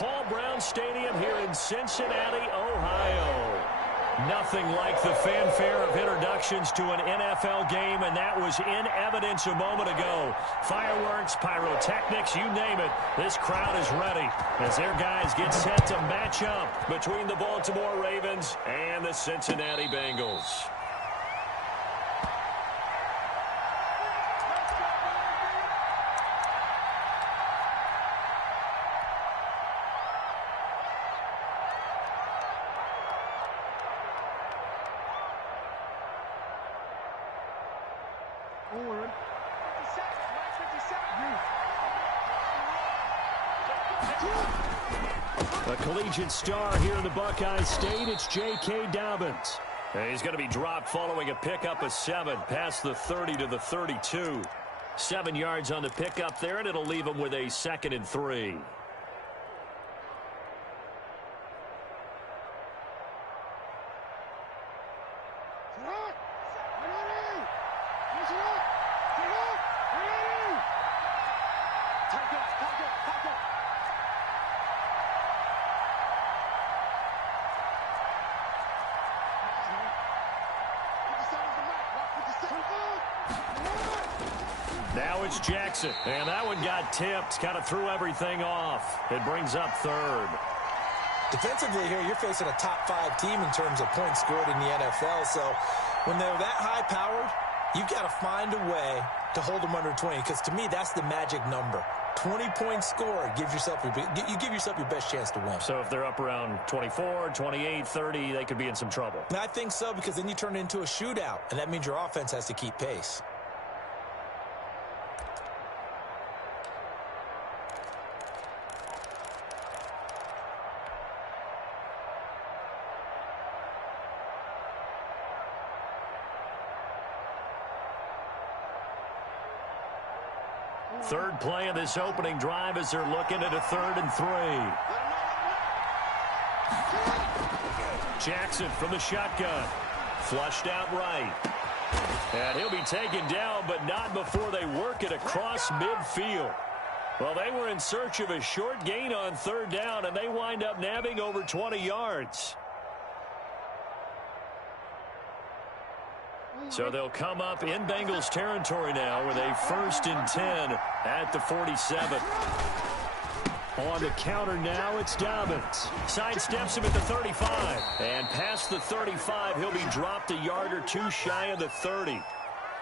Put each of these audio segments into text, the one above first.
Paul Brown Stadium here in Cincinnati, Ohio. Nothing like the fanfare of introductions to an NFL game, and that was in evidence a moment ago. Fireworks, pyrotechnics, you name it. This crowd is ready as their guys get set to match up between the Baltimore Ravens and the Cincinnati Bengals. A collegiate star here in the Buckeye State, it's J.K. Dobbins. He's going to be dropped following a pickup of 7 past the 30 to the 32. 7 yards on the pickup there, and it'll leave him with a 2nd and 3. Now it's Jackson, and that one got tipped, kind of threw everything off. It brings up 3rd. Defensively here, you're facing a top 5 team in terms of points scored in the NFL, so when they're that high-powered, you've got to find a way to hold them under 20, because to me, that's the magic number. 20 points scored, you give yourself your best chance to win. So if they're up around 24, 28, 30, they could be in some trouble. And I think so, because then you turn it into a shootout, and that means your offense has to keep pace. Third play of this opening drive as they're looking at a 3rd and 3. Jackson from the shotgun. Flushed out right. And he'll be taken down, but not before they work it across midfield. Well, they were in search of a short gain on 3rd down, and they wind up nabbing over 20 yards. So they'll come up in Bengals territory now with a 1st and 10 at the 47. On the counter now, it's Dobbins. Sidesteps him at the 35. And past the 35, he'll be dropped a yard or 2 shy of the 30.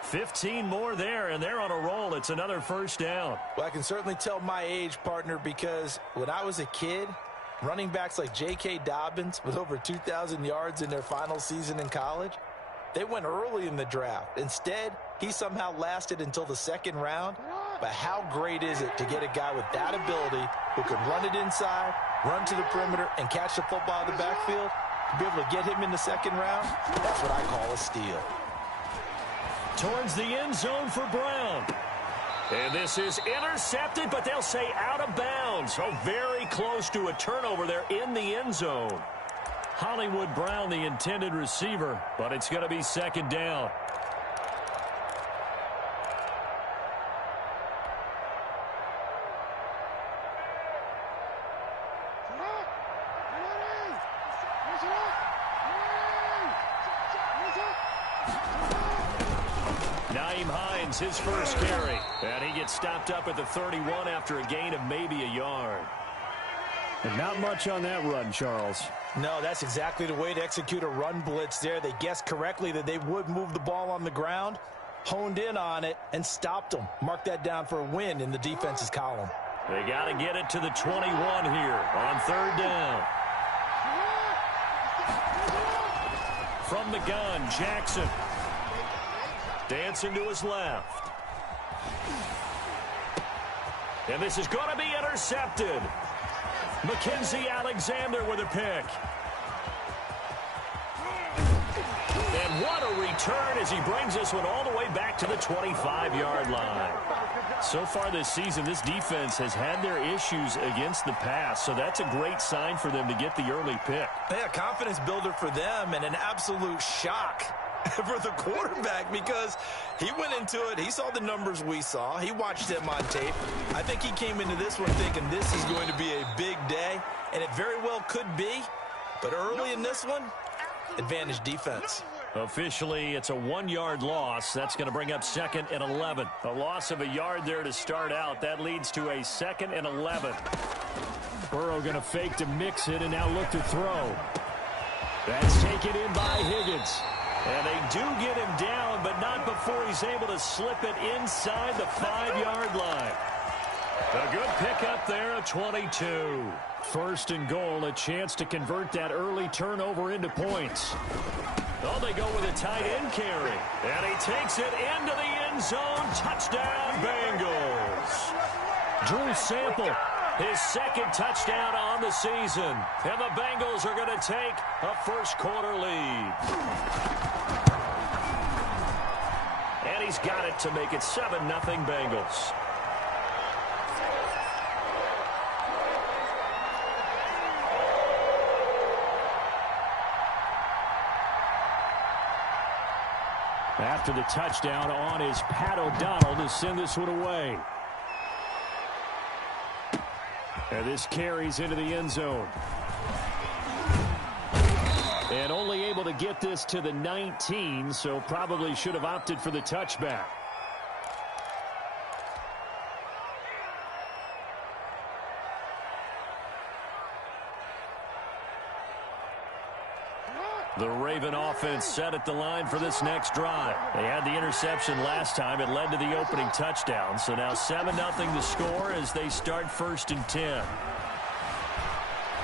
15 more there, and they're on a roll. It's another 1st down. Well, I can certainly tell my age, partner, because when I was a kid, running backs like J.K. Dobbins with over 2,000 yards in their final season in college, they went early in the draft. Instead, he somehow lasted until the 2nd round. But how great is it to get a guy with that ability who can run it inside, run to the perimeter, and catch the football in the backfield? To be able to get him in the 2nd round, that's what I call a steal. Towards the end zone for Brown. And this is intercepted, but they'll say out of bounds. So very close to a turnover there in the end zone. Hollywood Brown, the intended receiver, but it's going to be 2nd down. Nyheim Hines, his first carry. And he gets stopped up at the 31 after a gain of maybe a yard. And not much on that run, Charles. No, that's exactly the way to execute a run blitz there. They guessed correctly that they would move the ball on the ground, honed in on it, and stopped them. Mark that down for a win in the defense's column. They got to get it to the 21 here on 3rd down. From the gun, Jackson. Dancing to his left. And this is going to be intercepted. Mackenzie Alexander with a pick. And what a return as he brings this one all the way back to the 25-yard line. So far this season, this defense has had their issues against the pass, so that's a great sign for them to get the early pick. Yeah, confidence builder for them and an absolute shock for the quarterback because he went into it. He saw the numbers we saw. He watched them on tape. I think he came into this one thinking this is going to be a big day, and it very well could be. But early in this one, advantage defense. Officially, it's a 1-yard loss. That's going to bring up 2nd and 11. A loss of a yard there to start out. That leads to a 2nd and 11. Burrow going to fake to mix it and now look to throw. That's taken in by Higgins. And they do get him down, but not before he's able to slip it inside the 5-yard line. A good pickup there at 22. 1st and goal, a chance to convert that early turnover into points. Oh, they go with a tight end carry. And he takes it into the end zone. Touchdown, Bengals. Drew Sample, his 2nd touchdown on the season. And the Bengals are going to take a first-quarter lead. And he's got it to make it 7-0 Bengals. After the touchdown on is Pat O'Donnell to send this one away. And this carries into the end zone. And only able to get this to the 19, so probably should have opted for the touchback. The Raven offense set at the line for this next drive. They had the interception last time. It led to the opening touchdown. So now 7-0 the score as they start 1st and 10.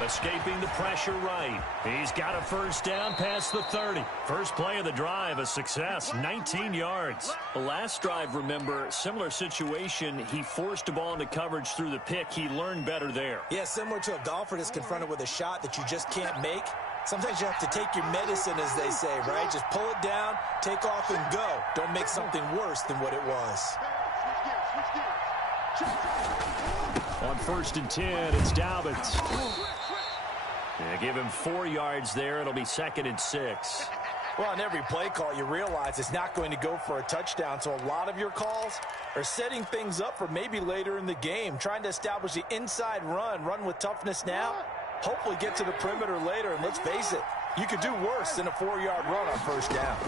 Escaping the pressure right. He's got a first down past the 30. First play of the drive, a success, 19 yards. The last drive, remember, similar situation. He forced a ball into coverage through the pick. He learned better there. Yeah, similar to a golfer that's confronted with a shot that you just can't make. Sometimes you have to take your medicine, as they say, right? Just pull it down, take off, and go. Don't make something worse than what it was. On 1st and 10, it's Dobbins. Yeah, give him 4 yards there. It'll be 2nd and 6. Well, on every play call, you realize it's not going to go for a touchdown. So a lot of your calls are setting things up for maybe later in the game, trying to establish the inside run with toughness now. Hopefully get to the perimeter later, and let's face it, you could do worse than a 4-yard run on first down.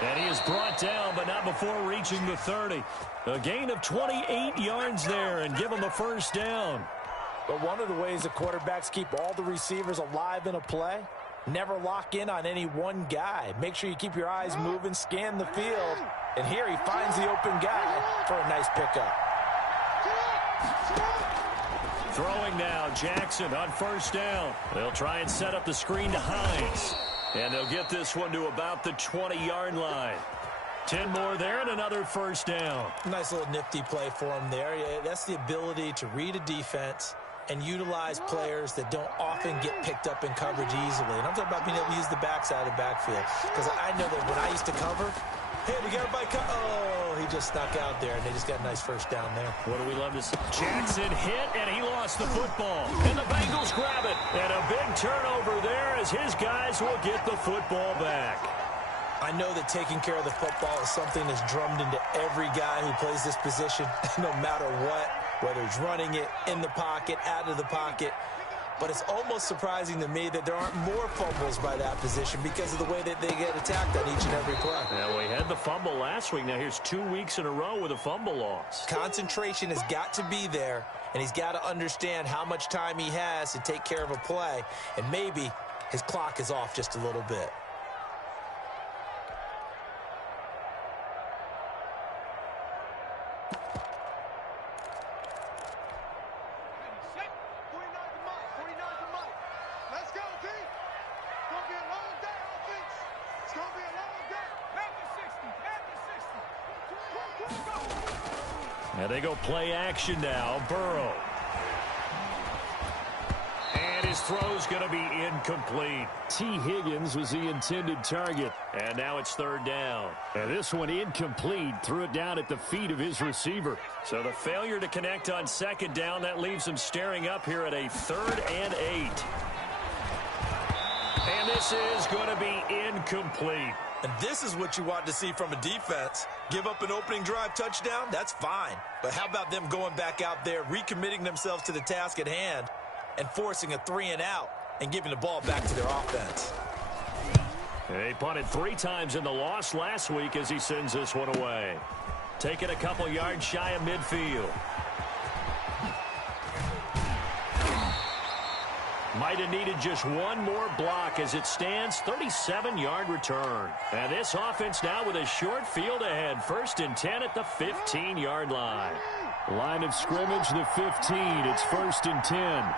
And he is brought down, but not before reaching the 30. A gain of 28 yards there and give him a first down. But one of the ways the quarterbacks keep all the receivers alive in a play, never lock in on any one guy. Make sure you keep your eyes moving, scan the field, and here he finds the open guy for a nice pickup. Throwing now, Jackson on first down. They'll try and set up the screen to Hines. And they'll get this one to about the 20-yard line. 10 more there and another first down. Nice little nifty play for him there. Yeah, that's the ability to read a defense and utilize players that don't often get picked up in coverage easily. And I'm talking about being able to use the backside of the backfield. Because I know that when I used to cover, hey, we got a bike. Oh, he just snuck out there, and they just got a nice first down there. What do we love to see? Jackson hit, and he lost the football. And the Bengals grab it. And a big turnover there as his guys will get the football back. I know that taking care of the football is something that's drummed into every guy who plays this position, no matter what, whether it's running it, in the pocket, out of the pocket. But it's almost surprising to me that there aren't more fumbles by that position because of the way that they get attacked on each and every play. Yeah, we had the fumble last week. Now here's 2 weeks in a row with a fumble loss. Concentration has got to be there, and he's got to understand how much time he has to take care of a play, and maybe his clock is off just a little bit. And they go play action now. Burrow. And his throw's going to be incomplete. T. Higgins was the intended target. And now it's third down. And this one incomplete. Threw it down at the feet of his receiver. So the failure to connect on second down, that leaves him staring up here at a 3rd and 8. And this is going to be incomplete. And this is what you want to see from a defense. Give up an opening drive touchdown, that's fine. But how about them going back out there, recommitting themselves to the task at hand, and forcing a 3-and-out and giving the ball back to their offense? He punted 3 times in the loss last week as he sends this one away. Taking a couple yards shy of midfield. Might have needed just one more block as it stands, 37-yard return. And this offense now with a short field ahead. 1st and 10 at the 15-yard line. Line of scrimmage, the 15. It's 1st and 10.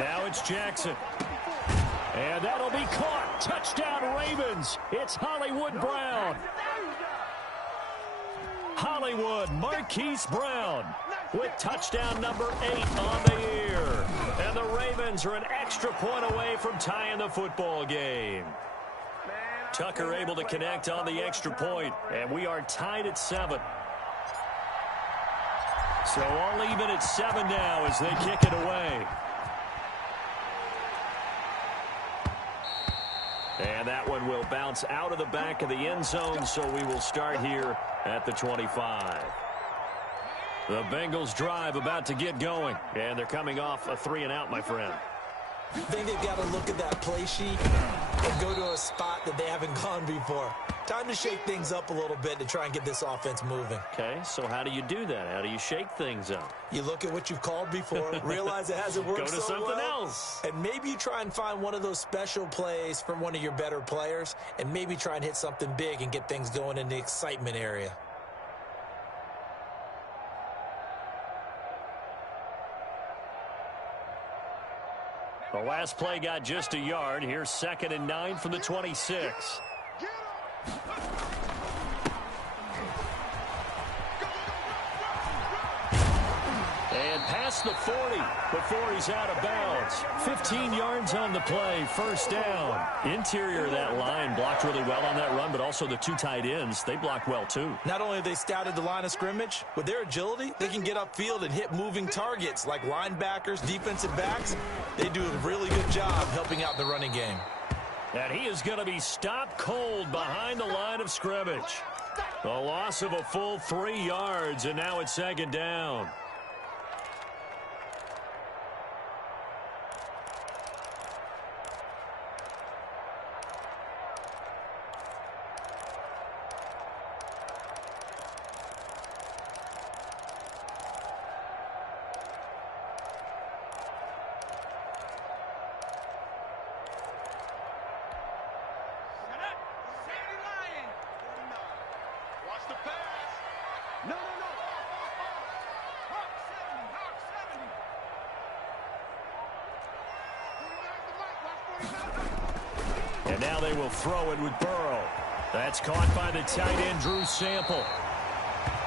Now it's Jackson. And that'll be caught. Touchdown, Ravens. It's Hollywood Brown. Hollywood Marquise Brown with touchdown number 8 on the year. And the Ravens are an extra point away from tying the football game. Tucker able to connect on the extra point, and we are tied at 7. So all even at 7 now as they kick it away. And that one will bounce out of the back of the end zone, so we will start here at the 25. The Bengals drive about to get going, and they're coming off a 3-and-out, my friend. I think they've got to look at that play sheet and go to a spot that they haven't gone before. Time to shake things up a little bit to try and get this offense moving. Okay, so how do you do that? How do you shake things up? You look at what you've called before, realize it hasn't worked so well. Go to something else. And maybe you try and find one of those special plays from one of your better players, and maybe try and hit something big and get things going in the excitement area. The last play got just a yard. Here's 2nd and 9 from the 26. And past the 40 before he's out of bounds. 15 yards on the play, 1st down. Interior of that line blocked really well on that run, but also the 2 tight ends, they blocked well too. Not only have they scouted the line of scrimmage, with their agility, they can get upfield and hit moving targets like linebackers, defensive backs. They do a really good job helping out the running game. And he is going to be stopped cold behind the line of scrimmage. A loss of a full 3 yards, and now it's 2nd down. And now they will throw it with Burrow. That's caught by the tight end, Drew Sample.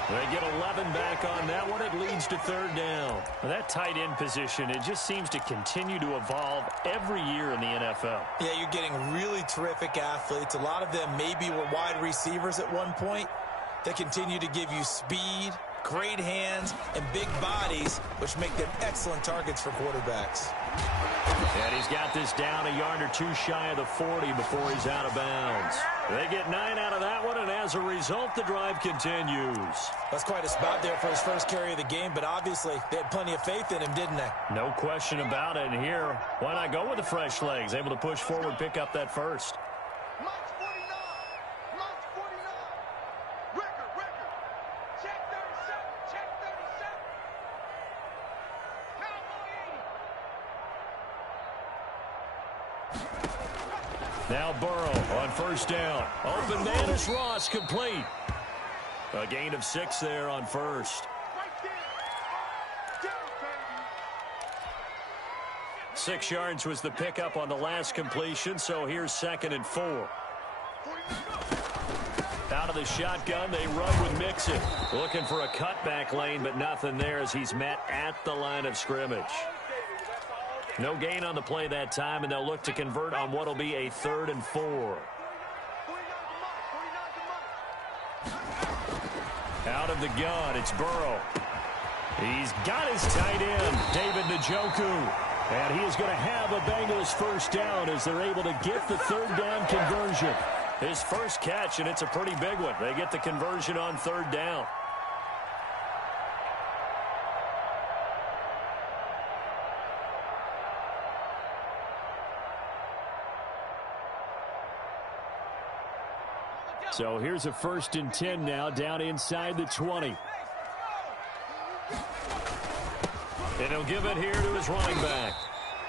They get 11 back on that one. It leads to 3rd down. Well, that tight end position, it just seems to continue to evolve every year in the NFL. Yeah, you're getting really terrific athletes. A lot of them maybe were wide receivers at one point. They continue to give you speed, great hands, and big bodies, which make them excellent targets for quarterbacks. And he's got this down a yard or 2 shy of the 40 before he's out of bounds. They get 9 out of that one, and as a result, the drive continues. That's quite a spot there for his first carry of the game, but obviously they had plenty of faith in him, didn't they? No question about it. And here, why not go with the fresh legs? Able to push forward, pick up that first. Now Burrow on 1st down. Open man is Ross, complete. A gain of 6 there on 1st. 6 yards was the pickup on the last completion, so here's 2nd and 4. Out of the shotgun, they run with Mixon. Looking for a cutback lane, but nothing there as he's met at the line of scrimmage. No gain on the play that time, and they'll look to convert on what will be a 3rd and 4. Out of the gun, it's Burrow. He's got his tight end, David Njoku. And he is going to have a Bengals first down as they're able to get the 3rd down conversion. His first catch, and it's a pretty big one. They get the conversion on 3rd down. So here's a 1st and 10 now, down inside the 20. And he'll give it here to his running back.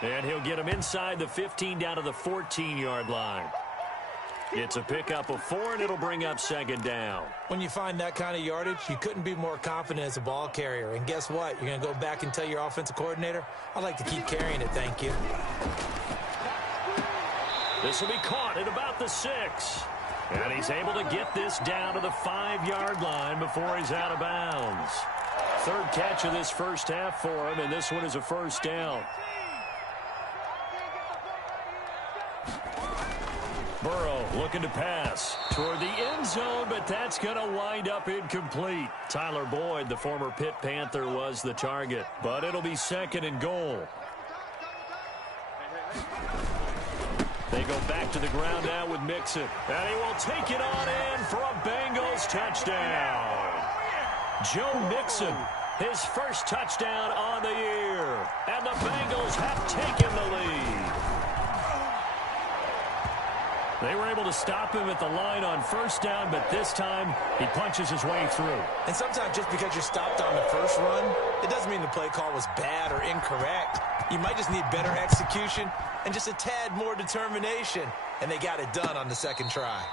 And he'll get him inside the 15 down to the 14-yard line. It's a pickup of 4, and it'll bring up 2nd down. When you find that kind of yardage, you couldn't be more confident as a ball carrier. And guess what? You're going to go back and tell your offensive coordinator, I'd like to keep carrying it, thank you. This will be caught at about the 6. And he's able to get this down to the 5-yard line before he's out of bounds. 3rd catch of this first half for him, and this one is a 1st down. Burrow looking to pass toward the end zone, but that's going to wind up incomplete. Tyler Boyd, the former Pitt Panther, was the target, but it'll be 2nd and goal. They go back to the ground now with Mixon, and he will take it on in for a Bengals touchdown. Joe Mixon, his first touchdown on the year, and the Bengals have taken the lead. They were able to stop him at the line on 1st down, but this time he punches his way through. And sometimes just because you're stopped on the first run, it doesn't mean the play call was bad or incorrect. You might just need better execution and just a tad more determination. And they got it done on the 2nd try.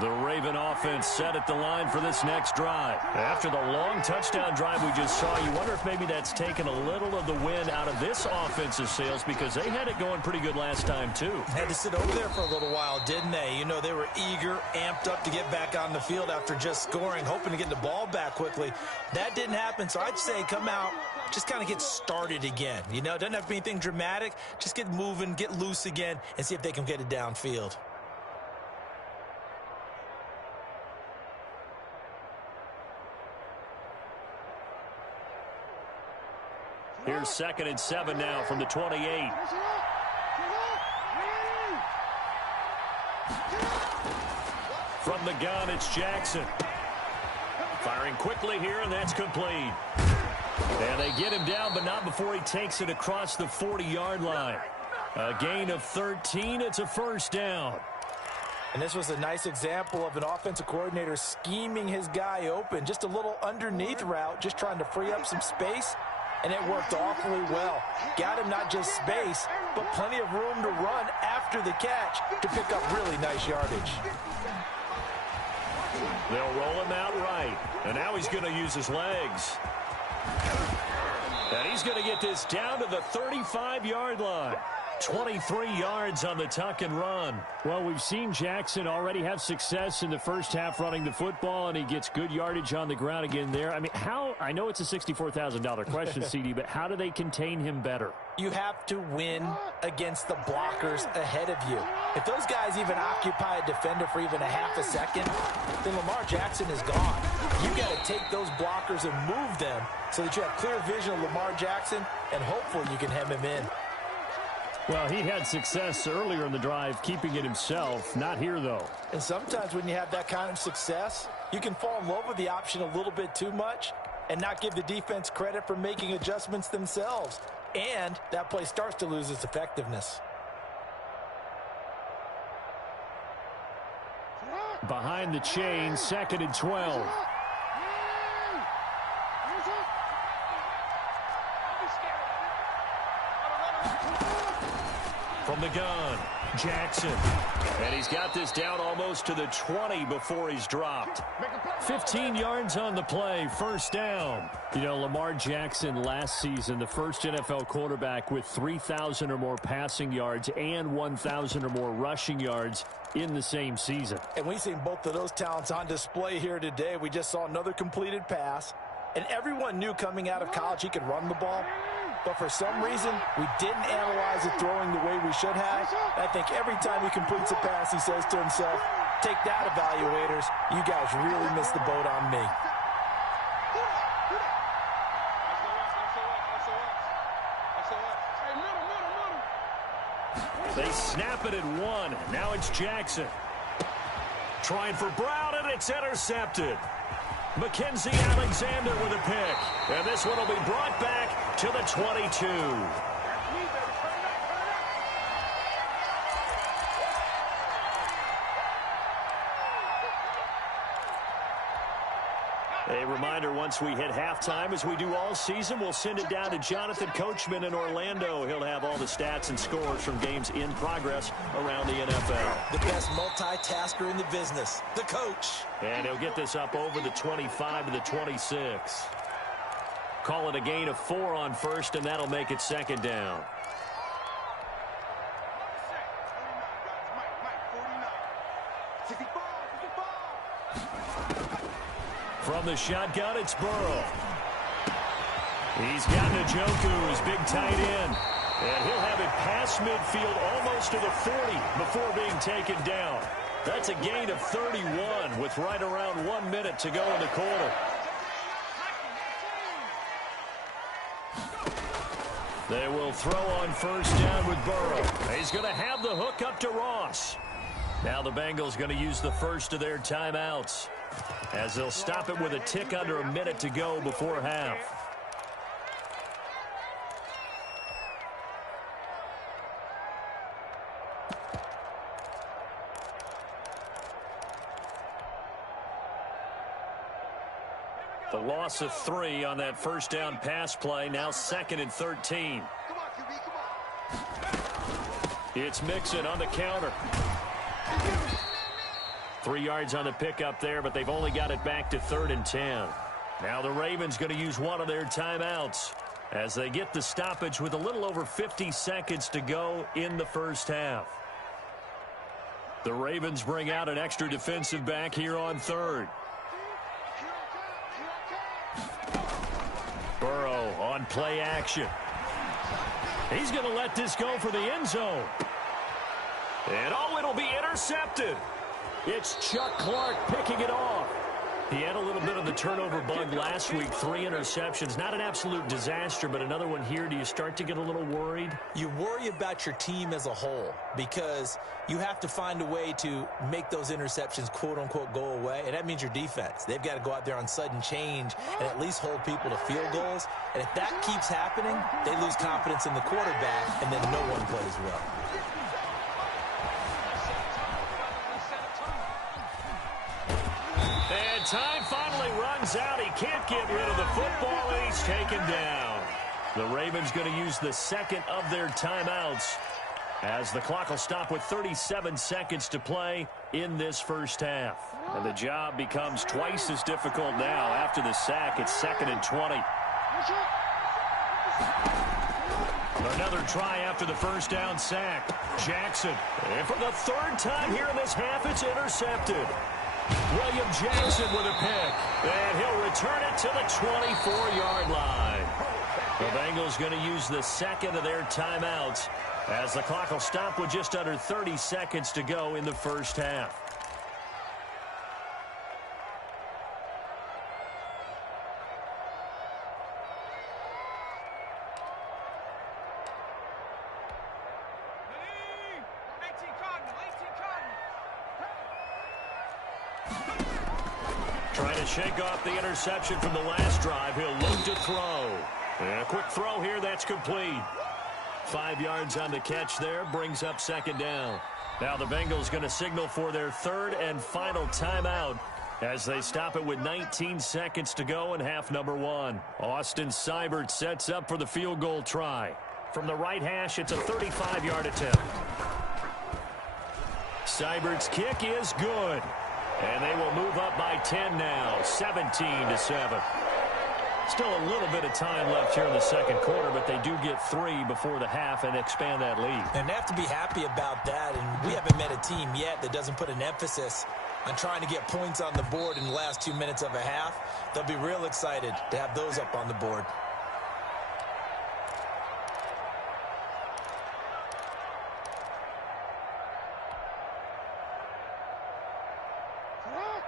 The Raven offense set at the line for this next drive. After the long touchdown drive we just saw, you wonder if maybe that's taken a little of the wind out of this offensive sails, because they had it going pretty good last time too. Had to sit over there for a little while, didn't they? You know, they were eager, amped up to get back on the field after just scoring, hoping to get the ball back quickly. That didn't happen, so I'd say come out, just kind of get started again. You know, it doesn't have to be anything dramatic. Just get moving, get loose again, and see if they can get it downfield. Here's 2nd and 7 now from the 28. From the gun, it's Jackson. Firing quickly here, and that's complete. And they get him down, but not before he takes it across the 40-yard line. A gain of 13. It's a 1st down. And this was a nice example of an offensive coordinator scheming his guy open. Just a little underneath route, just trying to free up some space. And it worked awfully well. Got him not just space, but plenty of room to run after the catch to pick up really nice yardage. They'll roll him out right. And now he's going to use his legs. And he's going to get this down to the 35-yard line. 23 yards on the tuck and run. Well, we've seen Jackson already have success in the first half running the football, and he gets good yardage on the ground again there. I mean, I know it's a $64,000 question, CD, but how do they contain him better? You have to win against the blockers ahead of you. If those guys even occupy a defender for even a half a second, then Lamar Jackson is gone. You've got to take those blockers and move them so that you have clear vision of Lamar Jackson, and hopefully you can hem him in. Well, he had success earlier in the drive keeping it himself. Not here, though. And sometimes when you have that kind of success, you can fall in love with the option a little bit too much and not give the defense credit for making adjustments themselves. And that play starts to lose its effectiveness. Behind the chain, 2nd and 12. From the gun, Jackson. And he's got this down almost to the 20 before he's dropped. 15 yards on the play, first down. You know, Lamar Jackson last season, the first NFL quarterback with 3,000 or more passing yards and 1,000 or more rushing yards in the same season. And we've seen both of those talents on display here today. We just saw another completed pass. And everyone knew coming out of college he could run the ball. But for some reason, we didn't analyze it throwing the way we should have. I think every time he completes a pass, he says to himself, take that, evaluators. You guys really missed the boat on me. They snap it at 1. Now it's Jackson. Trying for Brown, and it's intercepted. Mackenzie Alexander with a pick. And this one will be brought back to the 22. A reminder, once we hit halftime, as we do all season, we'll send it down to Jonathan Coachman in Orlando. He'll have all the stats and scores from games in progress around the NFL. The best multitasker in the business, the coach. And he'll get this up over the 25 to the 26. Call it a gain of 4 on first, and that'll make it second down. From the shotgun, it's Burrow. He's got Njoku, his big tight end. And he'll have it past midfield almost to the 40 before being taken down. That's a gain of 31 with right around 1 minute to go in the quarter. They will throw on first down with Burrow. He's going to have the hook up to Ross. Now the Bengals going to use the first of their timeouts, as they'll stop it with a tick under a minute to go before half. The loss of 3 on that first down pass play, now 2nd and 13. It's Mixon on the counter. 3 yards on the pickup there, but they've only got it back to 3rd and 10. Now the Ravens going to use one of their timeouts as they get the stoppage with a little over 50 seconds to go in the first half. The Ravens bring out an extra defensive back here on 3rd. Burrow on play action. He's going to let this go for the end zone. And oh, it'll be intercepted. It's Chuck Clark picking it off. He had a little bit of the turnover bug last week. 3 interceptions. Not an absolute disaster, but another one here. Do you start to get a little worried? You worry about your team as a whole because you have to find a way to make those interceptions, quote-unquote, go away, and that means your defense. They've got to go out there on sudden change and at least hold people to field goals. And if that keeps happening, they lose confidence in the quarterback, and then no one plays well. And time finally runs out. He can't get rid of the football, and he's taken down. The Ravens going to use the second of their timeouts as the clock will stop with 37 seconds to play in this first half. And the job becomes twice as difficult now after the sack. It's 2nd and 20. Another try after the first down sack. Jackson. And for the 3rd time here in this half, it's intercepted. William Jackson with a pick. And he'll return it to the 24-yard line. The Bengals going to use the second of their timeouts as the clock will stop with just under 30 seconds to go in the first half. Trying to shake off the interception from the last drive. He'll look to throw. And a quick throw here, that's complete. 5 yards on the catch there, brings up 2nd down. Now the Bengals going to signal for their 3rd and final timeout as they stop it with 19 seconds to go in half number 1. Austin Seibert sets up for the field goal try. From the right hash, it's a 35-yard attempt. Seibert's kick is good. And they will move up by 10 now, 17-7. Still a little bit of time left here in the second quarter, but they do get 3 before the half and expand that lead. And they have to be happy about that, and we haven't met a team yet that doesn't put an emphasis on trying to get points on the board in the last 2 minutes of a half. They'll be real excited to have those up on the board.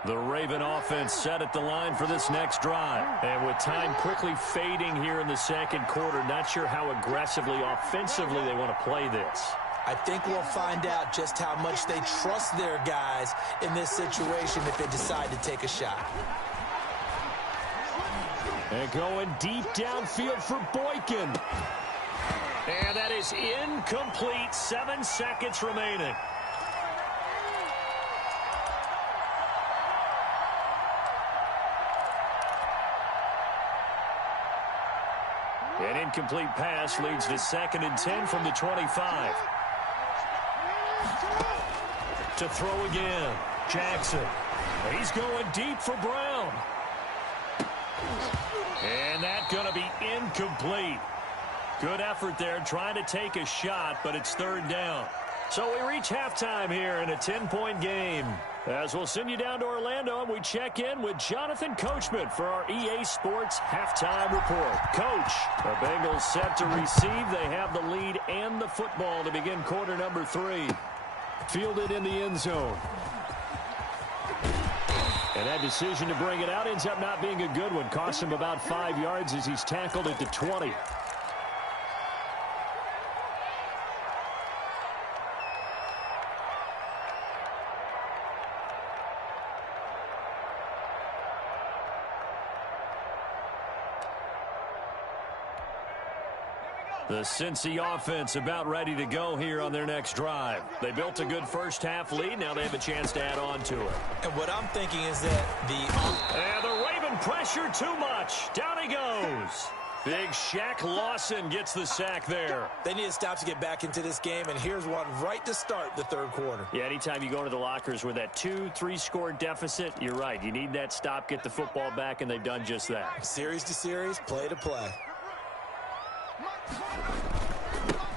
The Raven offense set at the line for this next drive. And with time quickly fading here in the second quarter, not sure how aggressively, offensively they want to play this. I think we'll find out just how much they trust their guys in this situation if they decide to take a shot. And going deep downfield for Boykin. And that is incomplete. 7 seconds remaining. An incomplete pass leads to 2nd and 10 from the 25. To throw again. Jackson. He's going deep for Brown. And that's going to be incomplete. Good effort there trying to take a shot, but it's 3rd down. So we reach halftime here in a 10-point game. As we'll send you down to Orlando, and we check in with Jonathan Coachman for our EA Sports Halftime Report. Coach, the Bengals set to receive. They have the lead and the football to begin quarter number 3. Fielded in the end zone. And that decision to bring it out ends up not being a good one. Costs him about 5 yards as he's tackled at the 20. The Cincy offense about ready to go here on their next drive. They built a good first half lead. Now they have a chance to add on to it. And what I'm thinking is that And the Raven pressure too much. Down he goes. Big Shaq Lawson gets the sack there. They need to stop to get back into this game, and here's one right to start the 3rd quarter. Yeah, anytime you go to the lockers with that 2-3 score deficit, you're right. You need that stop, get the football back, and they've done just that. Series to series, play to play.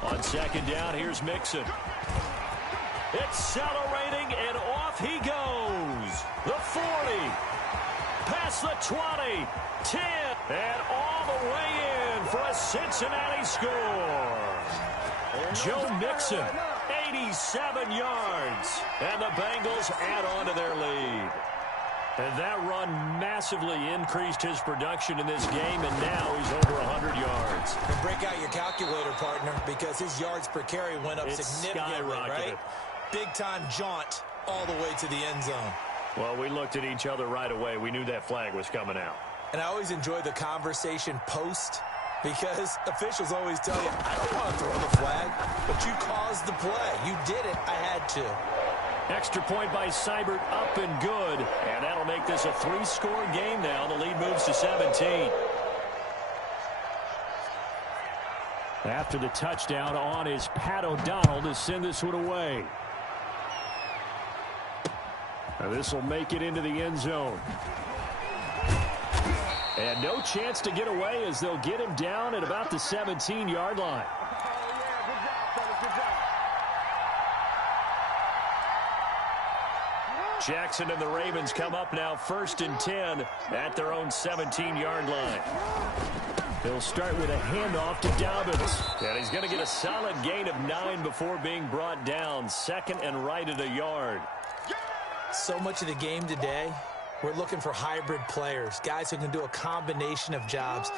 On 2nd down, here's Mixon. Accelerating, and off he goes. The 40. Past the 20. 10. And all the way in for a Cincinnati score. Joe Mixon, 87 yards. And the Bengals add on to their lead. And that run massively increased his production in this game, and now he's over 100 yards. And break out your calculator, partner, because his yards per carry went up significantly, right? Big-time jaunt all the way to the end zone. Well, we looked at each other right away. We knew that flag was coming out. And I always enjoy the conversation post, because officials always tell you, I don't want to throw the flag, but you caused the play. You did it. I had to. Extra point by Seibert, up and good. And that'll make this a 3-score game now. The lead moves to 17. After the touchdown on is Pat O'Donnell to send this one away. Now this will make it into the end zone. And no chance to get away as they'll get him down at about the 17-yard line. Jackson and the Ravens come up now 1st and 10 at their own 17-yard line. They'll start with a handoff to Dobbins. And he's going to get a solid gain of 9 before being brought down. 2nd and right at a yard. So much of the game today, we're looking for hybrid players, guys who can do a combination of jobs.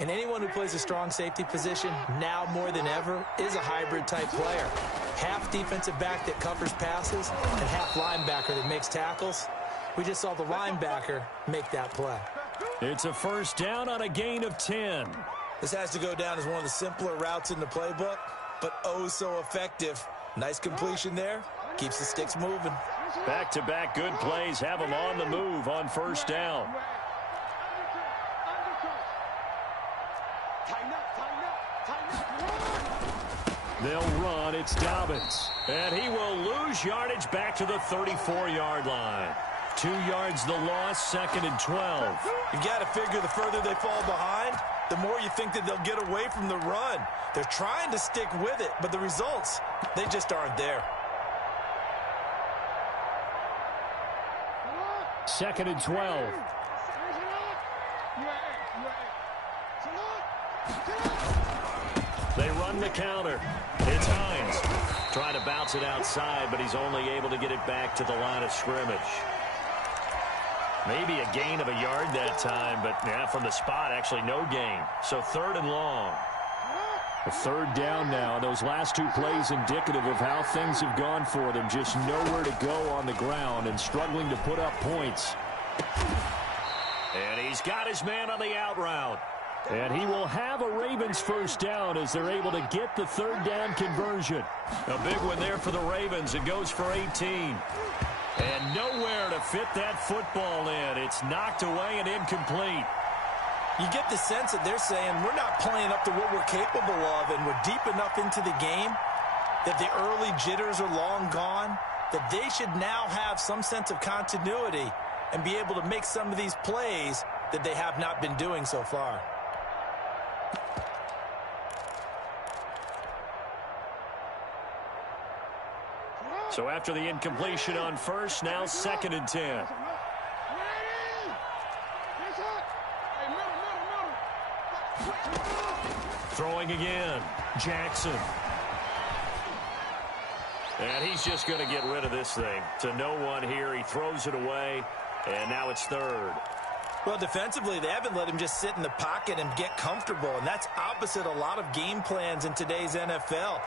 And anyone who plays a strong safety position, now more than ever, is a hybrid-type player. Half defensive back that covers passes and half linebacker that makes tackles. We just saw the linebacker make that play. It's a 1st down on a gain of 10. This has to go down as one of the simpler routes in the playbook, but oh so effective. Nice completion there. Keeps the sticks moving. Back-to-back good plays have them on the move on 1st down. They'll run. It's Dobbins. And he will lose yardage back to the 34-yard line. 2 yards the loss, 2nd and 12. You've got to figure the further they fall behind, the more you think that they'll get away from the run. They're trying to stick with it, but the results, they just aren't there. 2nd and 12. They run the counter. It's Hines. Trying to bounce it outside, but he's only able to get it back to the line of scrimmage. Maybe a gain of a yard that time, but yeah, from the spot, actually no gain. So 3rd and long. A 3rd down now. Those last 2 plays indicative of how things have gone for them. Just nowhere to go on the ground and struggling to put up points. And he's got his man on the out route. And he will have a Ravens first down as they're able to get the 3rd down conversion. A big one there for the Ravens. It goes for 18. And nowhere to fit that football in. It's knocked away and incomplete. You get the sense that they're saying we're not playing up to what we're capable of, and we're deep enough into the game that the early jitters are long gone, that they should now have some sense of continuity and be able to make some of these plays that they have not been doing so far. So after the incompletion on first, now 2nd and 10. Throwing again. Jackson. And he's just going to get rid of this thing. To no one here. He throws it away. And now it's 3rd. Well, defensively, they haven't let him just sit in the pocket and get comfortable. And that's opposite a lot of game plans in today's NFL.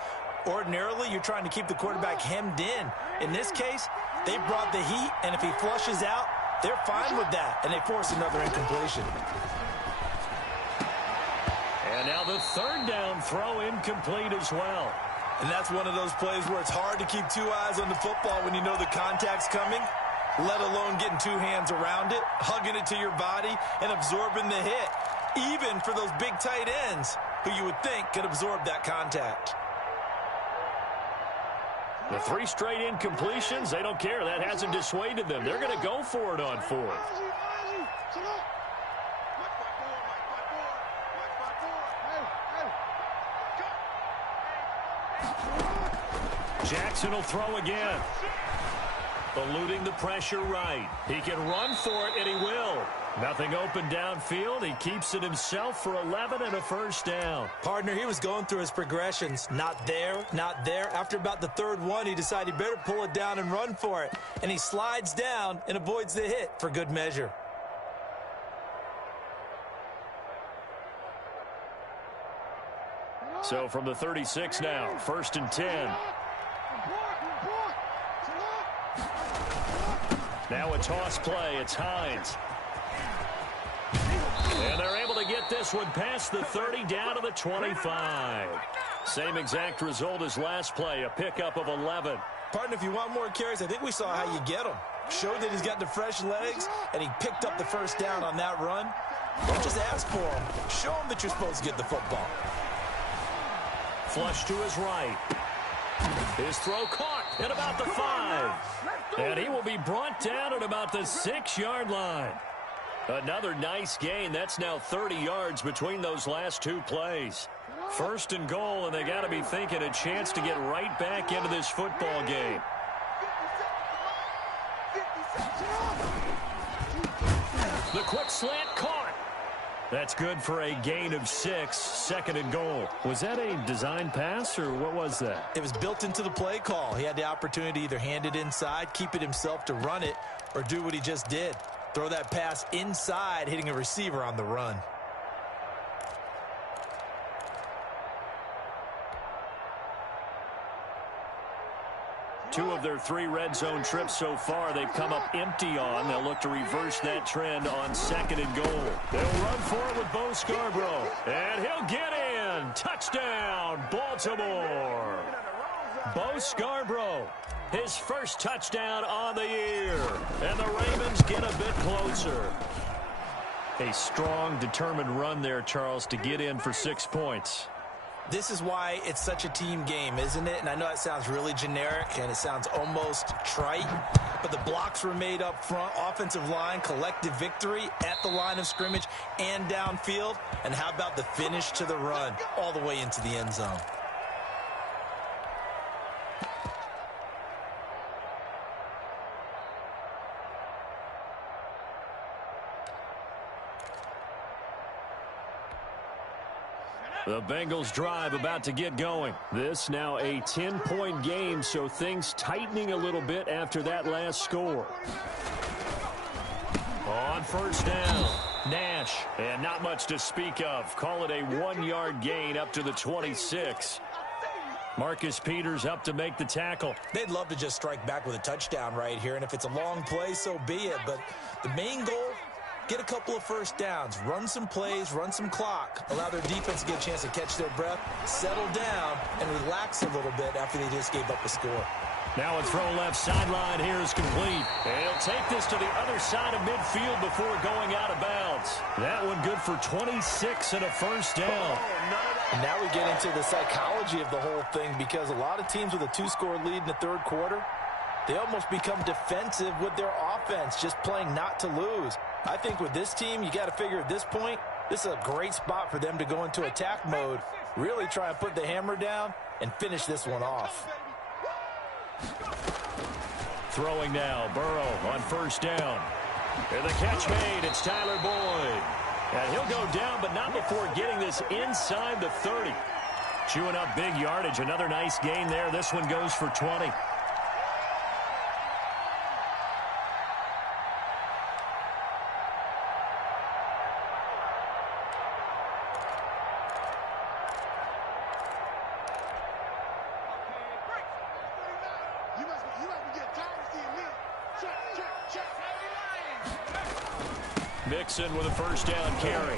Ordinarily, you're trying to keep the quarterback hemmed in. In this case, they brought the heat, and if he flushes out, they're fine with that, and they force another incompletion. And now the 3rd down throw incomplete as well. And that's one of those plays where it's hard to keep 2 eyes on the football when you know the contact's coming, let alone getting 2 hands around it, hugging it to your body, and absorbing the hit, even for those big tight ends who you would think could absorb that contact. The 3 straight incompletions, they don't care. That hasn't dissuaded them. They're going to go for it on 4th. Jackson will throw again. Eluding the pressure right. He can run for it, and he will. Nothing open downfield. He keeps it himself for 11 and a first down. Partner, he was going through his progressions. Not there, not there. After about the 3rd one, he decided he better pull it down and run for it. And he slides down and avoids the hit for good measure. So from the 36 now, 1st and 10. Now a toss play. It's Hines. And they're able to get this one past the 30 down to the 25. Same exact result as last play, a pickup of 11. Partner, if you want more carries, I think we saw how you get them. Showed that he's got the fresh legs, and he picked up the first down on that run. Don't just ask for him. Show him that you're supposed to get the football. Flush to his right. His throw caught at about the 5. And he will be brought down at about the 6-yard line. Another nice gain. That's now 30 yards between those last 2 plays. 1st and goal, and they got to be thinking a chance to get right back into this football game. The quick slant caught. That's good for a gain of 6, 2nd and goal. Was that a design pass, or what was that? It was built into the play call. He had the opportunity to either hand it inside, keep it himself to run it, or do what he just did. Throw that pass inside, hitting a receiver on the run. Two of their 3 red zone trips so far, they've come up empty on. They'll look to reverse that trend on 2nd and goal. They'll run for it with Bo Scarborough. And he'll get in. Touchdown, Baltimore. Bo Scarborough, his first touchdown on the year. And the Ravens get a bit closer. A strong, determined run there, Charles, to get in for 6 points. This is why it's such a team game, isn't it? And I know it sounds really generic and it sounds almost trite, but the blocks were made up front, offensive line, collective victory at the line of scrimmage and downfield. And how about the finish to the run all the way into the end zone? The Bengals drive about to get going. This now a 10-point game, so things tightening a little bit after that last score. On first down, Nash, and not much to speak of. Call it a 1-yard gain up to the 26. Marcus Peters up to make the tackle. They'd love to just strike back with a touchdown right here, and if it's a long play, so be it. But the main goal, get a couple of first downs, run some plays, run some clock, allow their defense to get a chance to catch their breath, settle down, and relax a little bit after they just gave up a score. Now a throw left sideline here is complete. And he'll take this to the other side of midfield before going out of bounds. That one good for 26 and a first down. And now we get into the psychology of the whole thing, because a lot of teams with a 2-score lead in the third quarter, they almost become defensive with their offense, just playing not to lose. I think with this team, you got to figure at this point, this is a great spot for them to go into attack mode, really try and put the hammer down and finish this one off. Throwing now, Burrow on first down. And the catch made, it's Tyler Boyd. And he'll go down, but not before getting this inside the 30. Chewing up big yardage, another nice gain there. This one goes for 20. Mixon with a first down carry.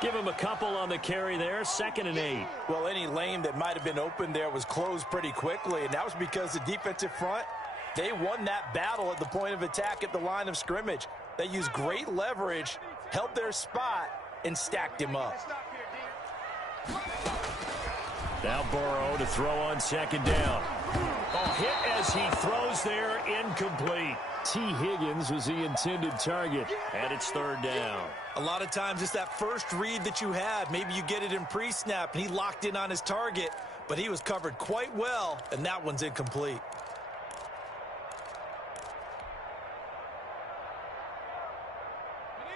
Give him a couple on the carry there, 2nd and 8. Well, any lane that might have been open there was closed pretty quickly, and that was because the defensive front, they won that battle at the point of attack at the line of scrimmage. They used great leverage, held their spot, and stacked him up. Now Burrow to throw on 2nd down. Oh, hit as he throws there, incomplete. T. Higgins was the intended target, and it's 3rd down. A lot of times it's that first read that you have. Maybe you get it in pre-snap, and he locked in on his target, but he was covered quite well, and that one's incomplete.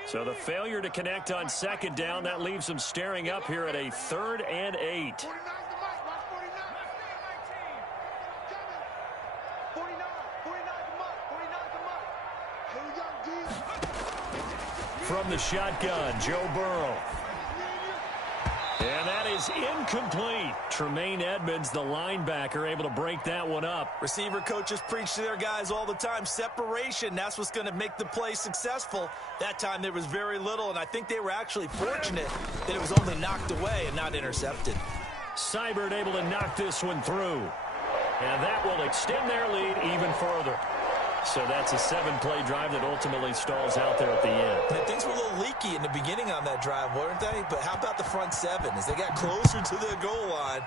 So the failure to connect on 2nd down, that leaves them staring up here at a 3rd and 8. From the shotgun, Joe Burrow. And that is incomplete. Tremaine Edmonds, the linebacker, able to break that one up. Receiver coaches preach to their guys all the time. Separation, that's what's going to make the play successful. That time there was very little, and I think they were actually fortunate that it was only knocked away and not intercepted. Seibert able to knock this one through. And that will extend their lead even further. So that's a 7-play drive that ultimately stalls out there at the end. And things were a little leaky in the beginning on that drive, weren't they? But how about the front 7? As they got closer to the goal line,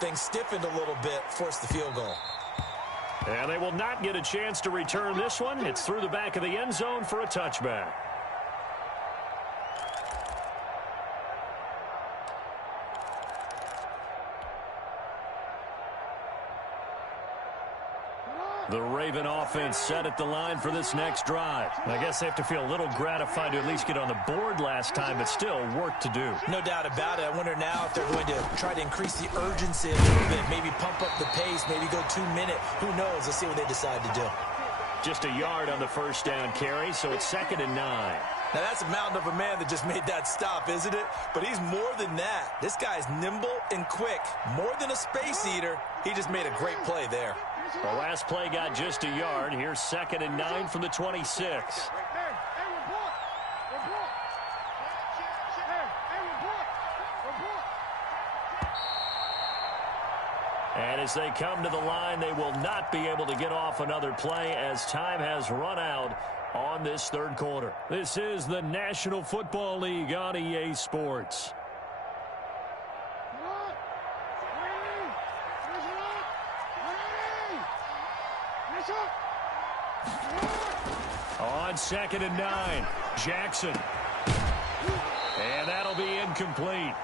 things stiffened a little bit, forced the field goal. And they will not get a chance to return this one. It's through the back of the end zone for a touchback. The Raven offense set at the line for this next drive. I guess they have to feel a little gratified to at least get on the board last time, but still work to do. No doubt about it. I wonder now if they're going to try to increase the urgency a little bit, maybe pump up the pace, maybe go 2-minute. Who knows? Let's see what they decide to do. Just a yard on the first down carry, so it's 2nd and 9. Now, that's a mountain of a man that just made that stop, isn't it? But he's more than that. This guy's nimble and quick. More than a space eater, he just made a great play there. The last play got just a yard. Here's 2nd and 9 from the 26. And as they come to the line, they will not be able to get off another play as time has run out on this third quarter. This is the National Football League on EA Sports. On 2nd and 9, Jackson. And that'll be incomplete.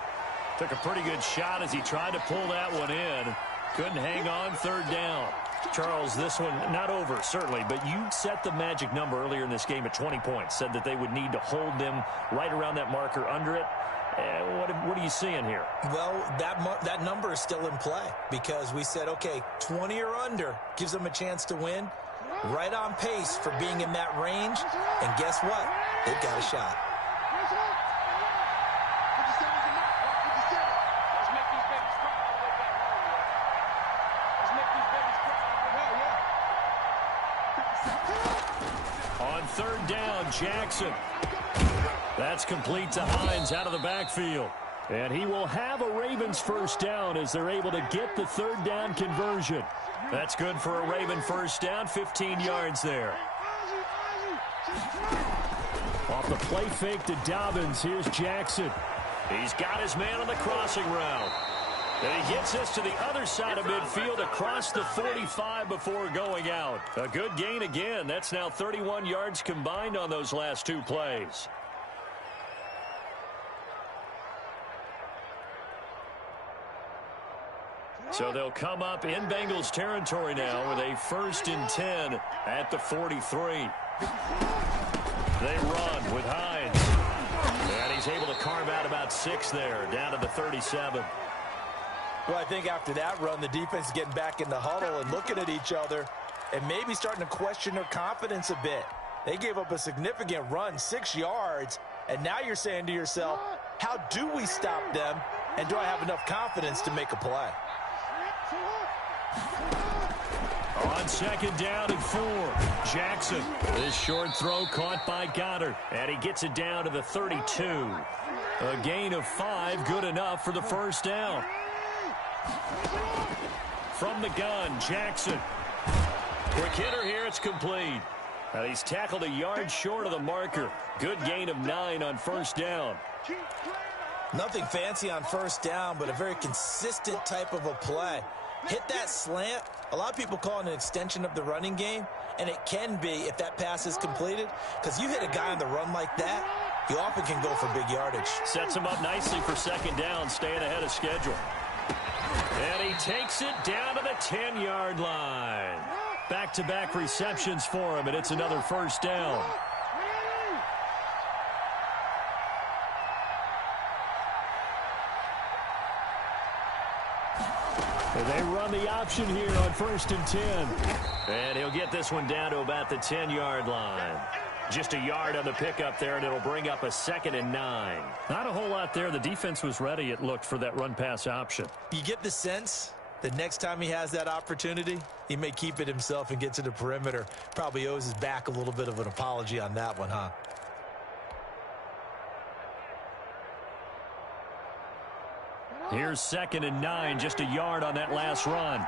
Took a pretty good shot as he tried to pull that one in. Couldn't hang on 3rd down. Charles, this one not over, certainly, but you set the magic number earlier in this game at 20 points. Said that they would need to hold them right around that marker under it. What are you seeing here? Well, that number is still in play because we said, okay, 20 or under gives them a chance to win. Right on pace for being in that range. And guess what? They've got a shot. On 3rd down, Jackson. That's complete to Hines out of the backfield. And he will have a Ravens 1st down as they're able to get the 3rd down conversion. That's good for a Raven 1st down, 15 yards there. Off the play fake to Dobbins, here's Jackson. He's got his man on the crossing route. And he gets us to the other side of midfield across the 45 before going out. A good gain again. That's now 31 yards combined on those last 2 plays. So they'll come up in Bengals territory now with a 1st and 10 at the 43. They run with Hines. And he's able to carve out about 6 there, down to the 37. Well, I think after that run, the defense is getting back in the huddle and looking at each other and maybe starting to question their confidence a bit. They gave up a significant run, 6 yards, and now you're saying to yourself, how do we stop them, and do I have enough confidence to make a play? On 2nd down and 4, Jackson. This short throw caught by Goddard, and he gets it down to the 32. A gain of 5, good enough for the 1st down. From the gun, Jackson. Quick hitter here, it's complete. And he's tackled a yard short of the marker. Good gain of 9 on 1st down. Nothing fancy on 1st down, but a very consistent type of a play. Hit that slant. A lot of people call it an extension of the running game, and it can be if that pass is completed, because you hit a guy on the run like that, he often can go for big yardage. Sets him up nicely for 2nd down, staying ahead of schedule. And he takes it down to the 10-yard line. Back-to-back receptions for him, and it's another 1st down. And they run the option here on 1st and 10. And he'll get this one down to about the 10-yard line. Just a yard on the pickup there, and it'll bring up a 2nd and 9. Not a whole lot there. The defense was ready, it looked, for that run-pass option. You get the sense that next time he has that opportunity, he may keep it himself and get to the perimeter. Probably owes his back a little bit of an apology on that one, huh? Here's 2nd and 9, just a yard on that last run.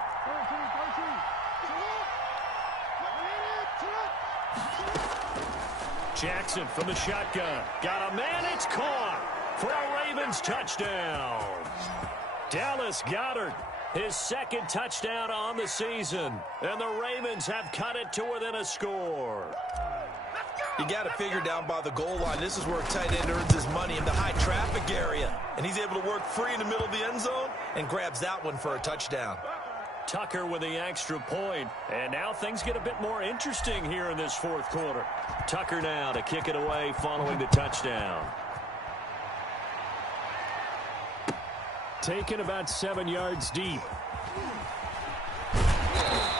Jackson from the shotgun. Got a man, it's caught for a Ravens touchdown. Dallas Goedert, his 2nd touchdown on the season. And the Ravens have cut it to within a score. You got to figure down by the goal line. This is where a tight end earns his money in the high traffic area. And he's able to work free in the middle of the end zone and grabs that one for a touchdown. Tucker with the extra point. And now things get a bit more interesting here in this 4th quarter. Tucker now to kick it away following the touchdown. Taken about 7 yards deep.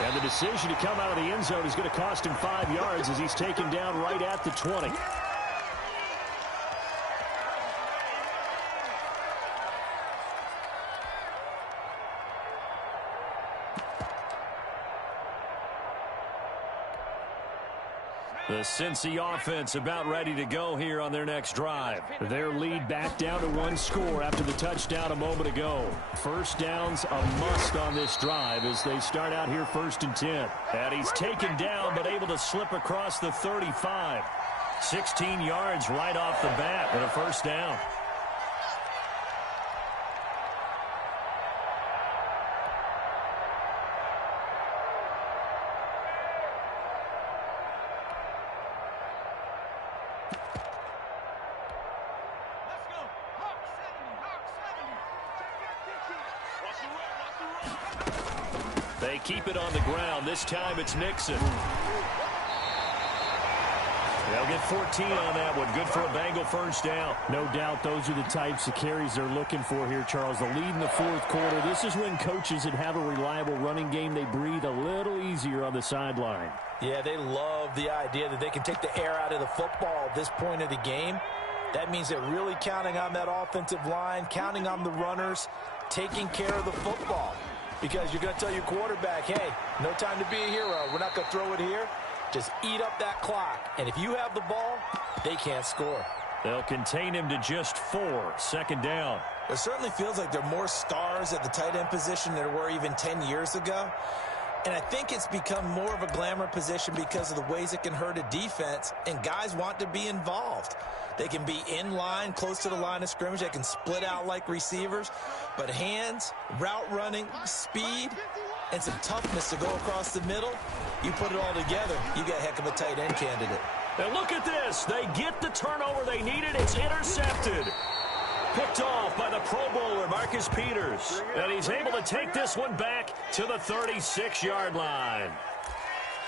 And the decision to come out of the end zone is going to cost him 5 yards as he's taken down right at the 20. The Cincy offense about ready to go here on their next drive. Their lead back down to 1 score after the touchdown a moment ago. 1st down's a must on this drive as they start out here 1st and 10. And he's taken down but able to slip across the 35. 16 yards right off the bat with a 1st down. They keep it on the ground. This time it's Nixon. They'll get 14 on that one. Good for a Bengal first down. No doubt those are the types of carries they're looking for here, Charles. The lead in the fourth quarter. This is when coaches that have a reliable running game, they breathe a little easier on the sideline. Yeah, they love the idea that they can take the air out of the football at this point of the game. That means they're really counting on that offensive line, counting on the runners, taking care of the football. Because you're going to tell your quarterback, hey, no time to be a hero. We're not going to throw it here. Just eat up that clock. And if you have the ball, they can't score. They'll contain him to just 4. Second down. It certainly feels like there are more stars at the tight end position than there were even 10 years ago. And I think it's become more of a glamour position because of the ways it can hurt a defense, and guys want to be involved. They can be in line, close to the line of scrimmage. They can split out like receivers. But hands, route running, speed, and some toughness to go across the middle, you put it all together, you got a heck of a tight end candidate. And look at this. They get the turnover they needed. It's intercepted. Picked off by the Pro Bowler, Marcus Peters. And he's able to take this one back to the 36-yard line.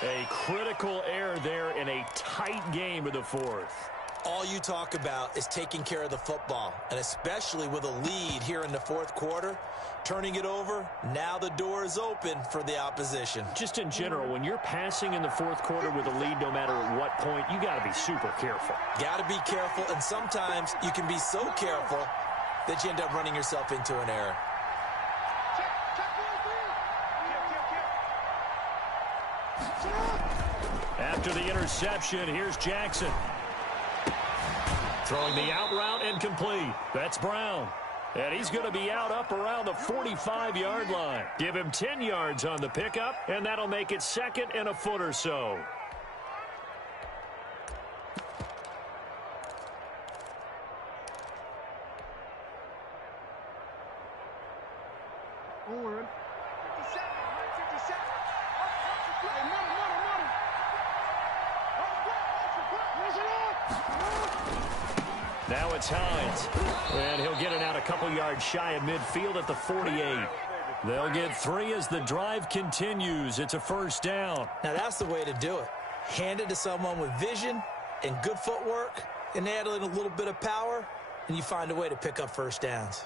A critical error there in a tight game of the fourth. All you talk about is taking care of the football, and especially with a lead here in the fourth quarter, turning it over, now the door is open for the opposition. Just in general, when you're passing in the fourth quarter with a lead, no matter at what point, you got to be super careful. Got to be careful, and sometimes you can be so careful that you end up running yourself into an error. After the interception, here's Jackson. Throwing the out route incomplete. That's Brown. And he's going to be out up around the 45-yard line. Give him 10 yards on the pickup, and that'll make it second and a foot or so. Now it's Hines, and he'll get it out a couple yards shy of midfield at the 48. They'll get 3 as the drive continues. It's a first down. Now that's the way to do it. Hand it to someone with vision and good footwork, and add in a little bit of power, and you find a way to pick up first downs.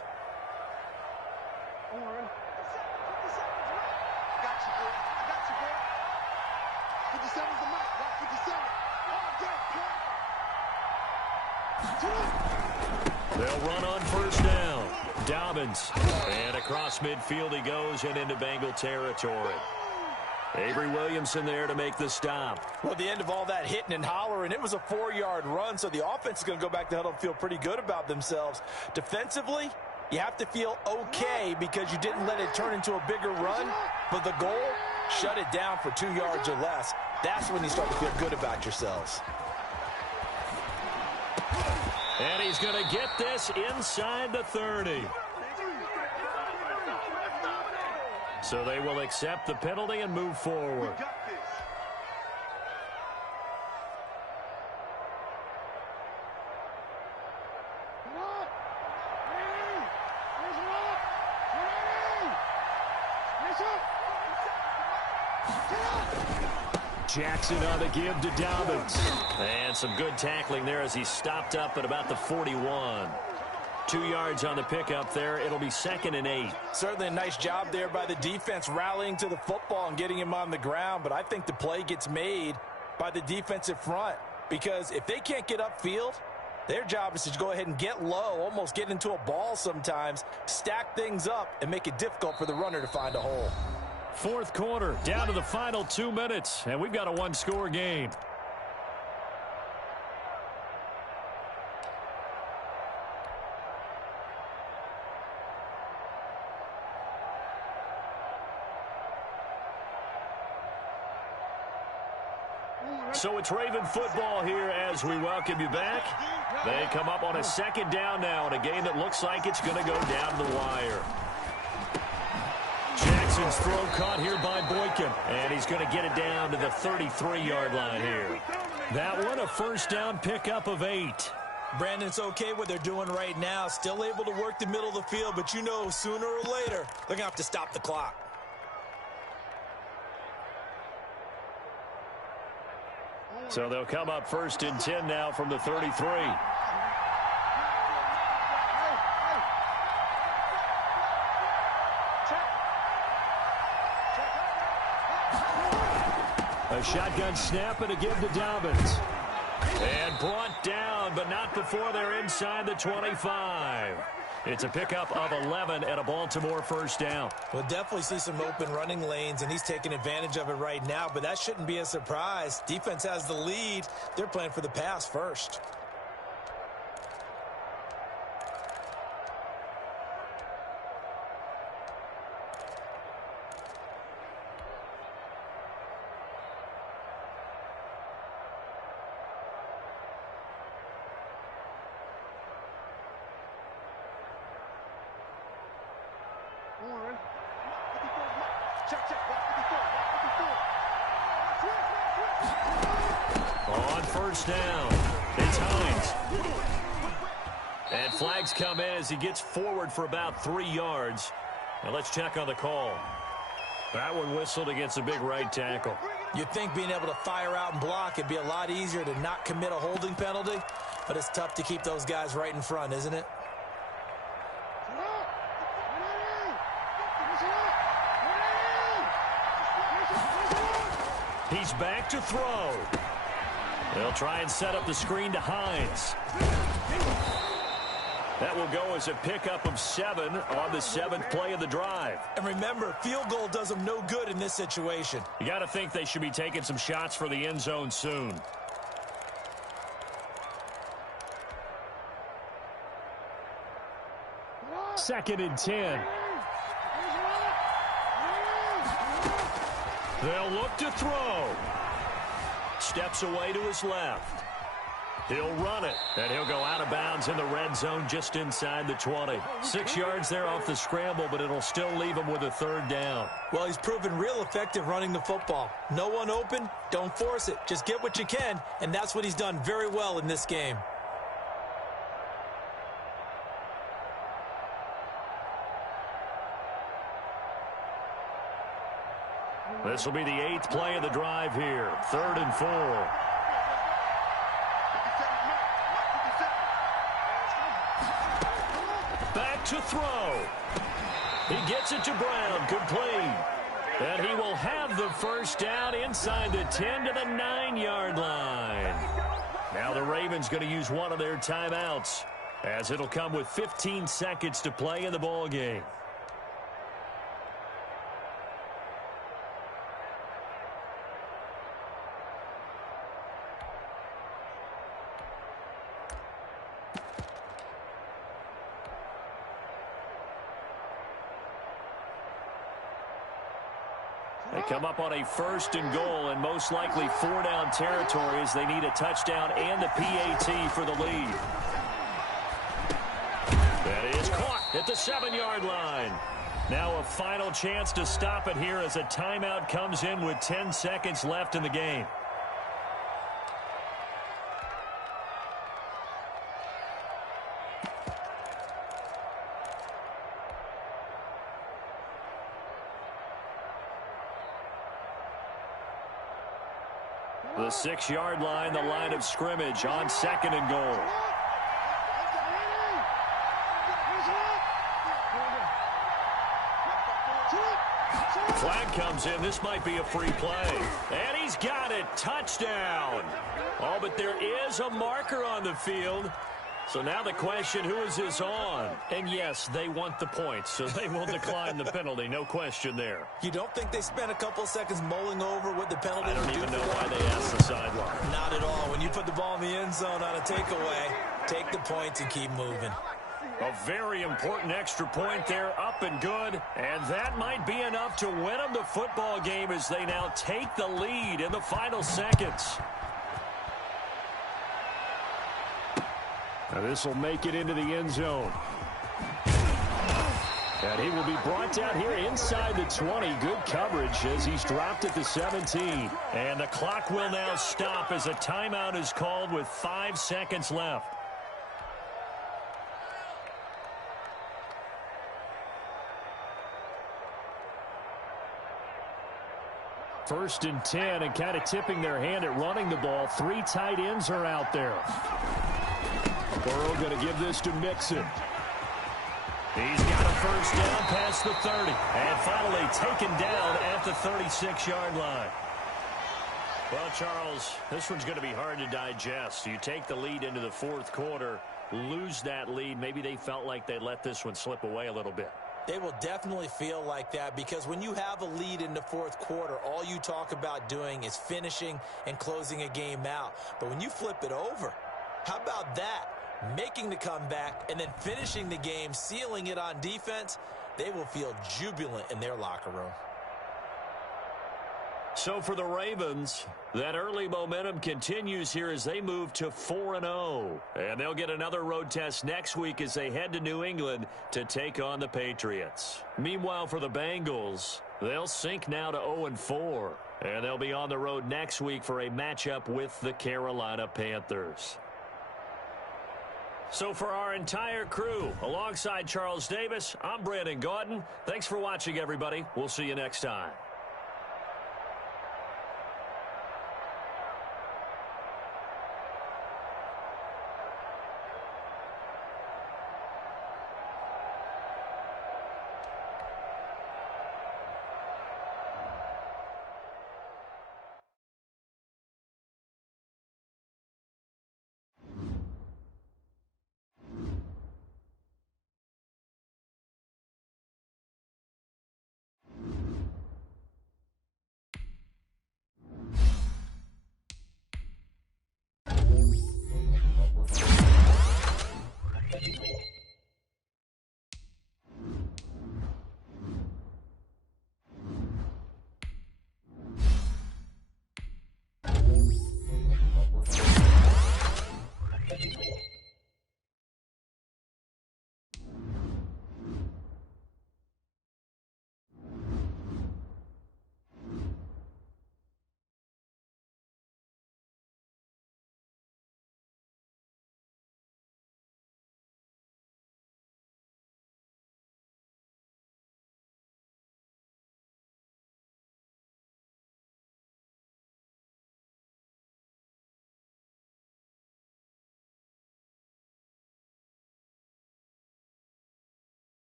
They'll run on first down. Dobbins. And across midfield he goes and into Bengal territory. Avery Williamson there to make the stop. Well, at the end of all that hitting and hollering, it was a 4-yard run, so the offense is going to go back to huddle and feel pretty good about themselves. Defensively, you have to feel okay because you didn't let it turn into a bigger run, but the goal, shut it down for 2 yards or less. That's when you start to feel good about yourselves. And he's going to get this inside the 30. So they will accept the penalty and move forward. Jackson on the give to Dobbins. And some good tackling there as he stopped up at about the 41. 2 yards on the pickup there. It'll be second and 8. Certainly a nice job there by the defense rallying to the football and getting him on the ground. But I think the play gets made by the defensive front because if they can't get upfield, their job is to go ahead and get low, almost get into a ball sometimes, stack things up, and make it difficult for the runner to find a hole. Fourth quarter, down to the final 2 minutes, and we've got a one-score game. So it's Raven football here as we welcome you back. They come up on a second down now in a game that looks like it's going to go down the wire. Jackson's throw caught here by Boykin, and he's going to get it down to the 33-yard line here. That one, a first down pickup of 8. Brandon, it's okay what they're doing right now. Still able to work the middle of the field, but you know sooner or later they're going to have to stop the clock. So they'll come up 1st and 10 now from the 33. A shotgun snap and a give to Dobbins. And brought down, but not before they're inside the 25. It's a pickup of 11 and a Baltimore 1st down. We'll definitely see some open running lanes, and he's taking advantage of it right now, but that shouldn't be a surprise. Defense has the lead. They're playing for the pass first. On 1st down, it's Hines. And flags come in as he gets forward for about 3 yards. Now let's check on the call. That one whistled against a big right tackle. You'd think being able to fire out and block it'd be a lot easier to not commit a holding penalty, but it's tough to keep those guys right in front, isn't it? He's back to throw. They'll try and set up the screen to Hines. That will go as a pickup of 7 on the 7th play of the drive. And remember, field goal does them no good in this situation. You got to think they should be taking some shots for the end zone soon. Second and 10. They'll look to throw. Steps away to his left. He'll run it, and he'll go out of bounds in the red zone just inside the 20. 6 yards there off the scramble, but it'll still leave him with a 3rd down. Well, he's proven real effective running the football. No one open, don't force it. Just get what you can, and that's what he's done very well in this game. This will be the 8th play of the drive here. 3rd and 4. Back to throw. He gets it to Brown, complete. And he will have the 1st down inside the 10 to the 9-yard line. Now the Ravens going to use one of their timeouts, as it'll come with 15 seconds to play in the ball game. They come up on a 1st and goal, and most likely 4-down territory as they need a touchdown and the PAT for the lead. That is caught at the 7-yard line. Now a final chance to stop it here as a timeout comes in with 10 seconds left in the game. The 6-yard line, the line of scrimmage on 2nd and goal. Flag comes in. This might be a free play. And he's got it. Touchdown. Oh, but there is a marker on the field. So now the question, who is this on? And yes, they want the points, so they will decline the penalty. No question there. You don't think they spent a couple seconds mulling over what the penalty I don't would do even know for why them? they asked the sideline. Not at all. When you put the ball in the end zone on a takeaway, take the points and keep moving. A very important extra point there, up and good. And that might be enough to win them the football game as they now take the lead in the final seconds. Now this will make it into the end zone. And he will be brought down here inside the 20. Good coverage as he's dropped at the 17. And the clock will now stop as a timeout is called with 5 seconds left. First and 10, and kind of tipping their hand at running the ball. 3 tight ends are out there. Burrow going to give this to Mixon. He's got a first down past the 30. And finally taken down at the 36-yard line. Well, Charles, this one's going to be hard to digest. You take the lead into the fourth quarter, lose that lead. Maybe they felt like they let this one slip away a little bit. They will definitely feel like that because when you have a lead in the fourth quarter, all you talk about doing is finishing and closing a game out. But when you flip it over, how about that? Making the comeback and then finishing the game, sealing it on defense, they will feel jubilant in their locker room. So for the Ravens, that early momentum continues here as they move to 4-0. And they'll get another road test next week as they head to New England to take on the Patriots. Meanwhile, for the Bengals, they'll sink now to 0-4. And they'll be on the road next week for a matchup with the Carolina Panthers. So for our entire crew, alongside Charles Davis, I'm Brandon Gaudin. Thanks for watching, everybody. We'll see you next time.